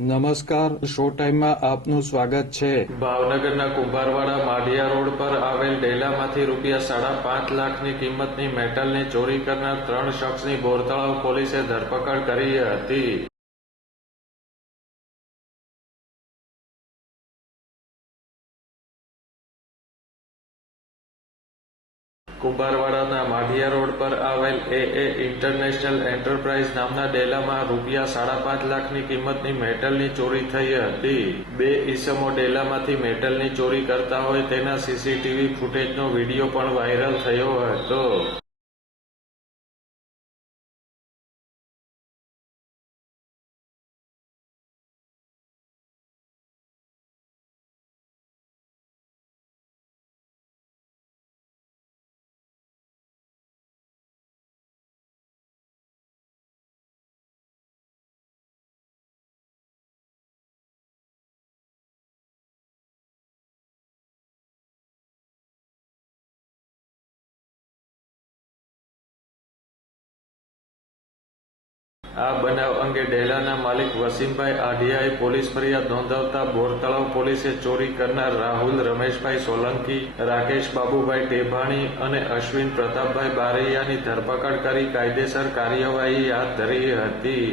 નમસ્કાર, શો ટાઈમમાં આપનું સ્વાગત છે. ભાવનગરના કુંભારવાડા માઢિયા રોડ પર આવેલ ડેલામાંથી ₹5.5 લાખની કિંમતની મેટલની ચોરી કરનાર 3 શખ્સની બોરતળાવ પોલીસે ધરપકડ કરી હતી. કુંભારવાડાના માઢિયા રોડ પર આવેલ AA ઇન્ટરનેશનલ એન્ટરપ્રાઇઝ નામના ડેલામાં ₹5.5 લાખની કિંમતની મેટલની ચોરી થઈ હતી. 2 ઈસમો ડેલામાંથી મેટલની ચોરી કરતા હોય તેના CCTV ફૂટેજનો વિડીયો પણ વાયરલ થયો હતો. આ બનાવ અંગે ડેલાના માલિક વસીમભાઈ આઢિયાએ પોલીસ ફરિયાદ નોંધાવતા બોરતળાવ પોલીસે ચોરી કરનાર રાહુલ રમેશભાઈ સોલંકી, રાકેશ બાબુભાઈ ટેભાણી અને અશ્વિન પ્રતાપભાઈ બારૈયાની ધરપકડ કરી કાયદેસર કાર્યવાહી હાથ ધરી હતી.